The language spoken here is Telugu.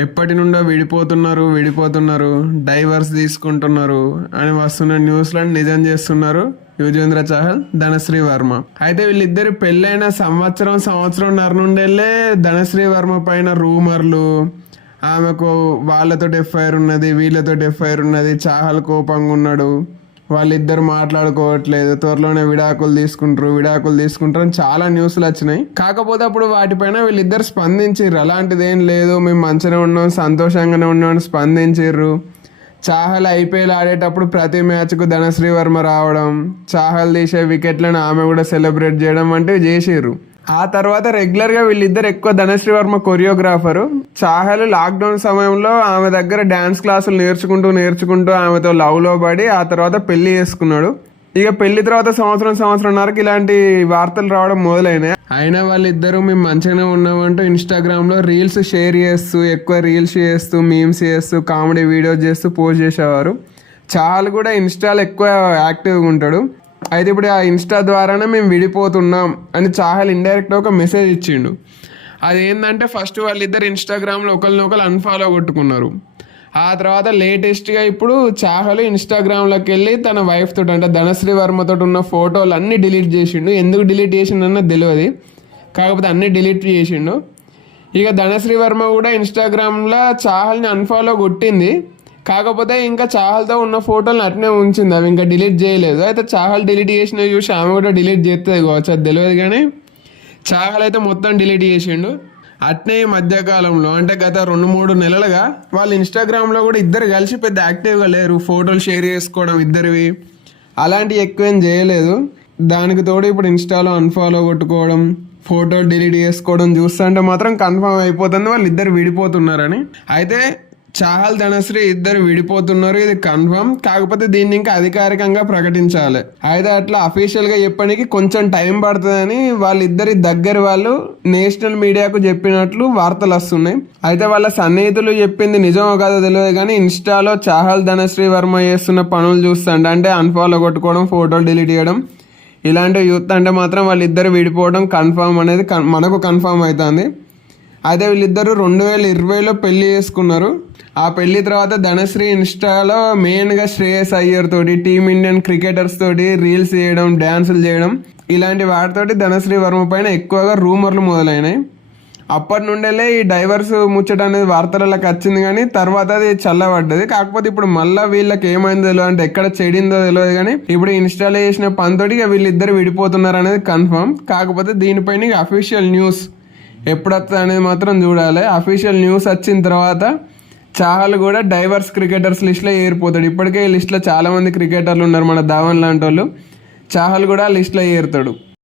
ఎప్పటి నుండో విడిపోతున్నారు, డైవర్స్ తీసుకుంటున్నారు అని వస్తున్న న్యూస్లను నిజం చేస్తున్నారు యుజ్వేంద్ర చహల్, ధనశ్రీ వర్మ. అయితే వీళ్ళిద్దరు పెళ్ళైన సంవత్సరంన్నర నుండెళ్ళే ధనశ్రీ వర్మ పైన రూమర్లు, ఆమెకు వాళ్ళతో ఎఫ్ఐఆర్ ఉన్నది, వీళ్ళతో ఎఫ్ఐఆర్ ఉన్నది, చాహల్ కోపంగా ఉన్నాడు, వాళ్ళిద్దరు మాట్లాడుకోవట్లేదు, త్వరలోనే విడాకులు తీసుకుంటారు అని చాలా న్యూస్లు వచ్చినాయి. కాకపోతే అప్పుడు వాటిపైన వీళ్ళిద్దరు స్పందించారు, అలాంటిది ఏం లేదు, మేము మంచిగా ఉన్నాం, సంతోషంగానే ఉన్నామని స్పందించారు. చాహల్ ఐపీఎల్ ఆడేటప్పుడు ప్రతి మ్యాచ్కు ధనశ్రీ వర్మ రావడం, చాహల్ తీసే వికెట్లను ఆమె కూడా సెలబ్రేట్ చేయడం వంటివి చేసారు. ఆ తర్వాత రెగ్యులర్గా వీళ్ళిద్దరు ఎక్కువ ధనశ్రీ వర్మ కొరియోగ్రాఫరు, చాహల్ లాక్డౌన్ సమయంలో ఆమె దగ్గర డ్యాన్స్ క్లాసులు నేర్చుకుంటూ ఆమెతో లవ్లో పడి ఆ తర్వాత పెళ్లి చేసుకున్నాడు. ఇక పెళ్లి తర్వాత సంవత్సరంన్నరకు ఇలాంటి వార్తలు రావడం మొదలైనాయి. అయినా వాళ్ళిద్దరూ మేము మంచిగానే ఉన్నామంటూ ఇన్స్టాగ్రామ్లో రీల్స్ షేర్ చేస్తూ, ఎక్కువ రీల్స్ చేస్తూ, మీమ్స్ చేస్తూ, కామెడీ వీడియోస్ చేస్తూ పోస్ట్ చేసేవారు. చాహల్ కూడా ఇన్స్టాలో ఎక్కువ యాక్టివ్గా ఉంటాడు. అయితే ఇప్పుడు ఆ ఇన్స్టా ద్వారానే మేము విడిపోతున్నాం అని చాహల్ ఇండైరెక్ట్గా ఒక మెసేజ్ ఇచ్చిండు. అదేంటంటే ఫస్ట్ వాళ్ళిద్దరు ఇన్స్టాగ్రామ్లో ఒకరినొకరు అన్ఫాలో కొట్టుకున్నారు. ఆ తర్వాత లేటెస్ట్గా ఇప్పుడు చాహల్ ఇన్స్టాగ్రామ్లోకి వెళ్ళి తన వైఫ్ తోటి అంటే ధనశ్రీ వర్మతో ఉన్న ఫోటోలు అన్నీ డిలీట్ చేసిండు. ఎందుకు డిలీట్ చేసిండన్న తెలియదు, కాకపోతే అన్నీ డిలీట్ చేసిండు. ఇక ధనశ్రీ వర్మ కూడా ఇన్స్టాగ్రామ్లో చాహల్ని అన్ఫాలో కొట్టింది, కాకపోతే ఇంకా చాహల్తో ఉన్న ఫోటోలను అట్నే ఉంచింది, అవి ఇంకా డిలీట్ చేయలేదు. అయితే చాహల్ డిలీట్ చేసిన చూసి ఆమె కూడా డిలీట్ చేస్తుంది కావచ్చు, అది తెలియదు. కానీ చాహల్ అయితే మొత్తం డిలీట్ చేసిండు. అట్నే ఈ మధ్యకాలంలో అంటే గత 2-3 నెలలుగా వాళ్ళు ఇన్స్టాగ్రామ్లో కూడా ఇద్దరు కలిసి పెద్ద యాక్టివ్గా లేరు, ఫోటోలు షేర్ చేసుకోవడం ఇద్దరివి అలాంటివి ఎక్కువేం చేయలేదు. దానికి తోడు ఇప్పుడు ఇన్స్టాలో అన్ఫాలో కొట్టుకోవడం, ఫోటోలు డిలీట్ చేసుకోవడం చూస్తుంటే మాత్రం కన్ఫర్మ్ అయిపోతుంది వాళ్ళు ఇద్దరు విడిపోతున్నారని. అయితే చాహల్ ధనశ్రీ ఇద్దరు విడిపోతున్నారు, ఇది కన్ఫర్మ్. కాకపోతే దీన్ని ఇంకా అధికారికంగా ప్రకటించాలి. అయితే అట్లా అఫీషియల్గా చెప్పడానికి కొంచెం టైం పడుతుందని వాళ్ళిద్దరి దగ్గర వాళ్ళు నేషనల్ మీడియాకు చెప్పినట్లు వార్తలు వస్తున్నాయి. అయితే వాళ్ళ సన్నిహితులు చెప్పింది నిజమో కాదో తెలియదు, కానీ ఇన్స్టాలో చాహల్ ధనశ్రీ వర్మ చేస్తున్న పనులు చూస్తుంటే అంటే అన్ఫాలో కొట్టుకోవడం, ఫోటోలు డిలీట్ చేయడం ఇలాంటివి చూస్తుంటే మాత్రం వాళ్ళిద్దరు విడిపోవడం కన్ఫర్మ్ అనేది మనకు కన్ఫర్మ్ అవుతుంది. అయితే వీళ్ళిద్దరూ 2020లో పెళ్లి చేసుకున్నారు. ఆ పెళ్లి తర్వాత ధనశ్రీ ఇన్స్టాలో మెయిన్గా శ్రేయస్ అయ్యర్ తోటి, టీమిండియన్ క్రికెటర్స్ తోటి రీల్స్ చేయడం, డ్యాన్సులు చేయడం ఇలాంటి వాటితోటి ధనశ్రీ వర్మ పైన ఎక్కువగా రూమర్లు మొదలైనాయి. అప్పటి నుండేలే ఈ డైవర్స్ ముచ్చట అనేది వార్తలకు వచ్చింది, కానీ తర్వాత అది చల్లబడ్డది. కాకపోతే ఇప్పుడు మళ్ళీ వీళ్ళకి ఏమైందో తెలియదు, అంటే ఎక్కడ చెడిందో తెలియదు, కానీ ఇప్పుడు ఇన్స్టాలో చేసిన పనితోటి వీళ్ళిద్దరు విడిపోతున్నారు అనేది కన్ఫర్మ్. కాకపోతే దీనిపైన అఫీషియల్ న్యూస్ ఎప్పుడు వస్తుంది అనేది మాత్రం చూడాలి. అఫీషియల్ న్యూస్ వచ్చిన తర్వాత చాహల్ కూడా డైవర్స్ క్రికెటర్స్ లిస్ట్లో ఏరిపోతాడు. ఇప్పటికే ఈ లిస్ట్లో చాలామంది క్రికెటర్లు ఉన్నారు, మన ధావన్ లాంటి వాళ్ళు. చాహల్ కూడా లిస్ట్లో ఏరుతాడు.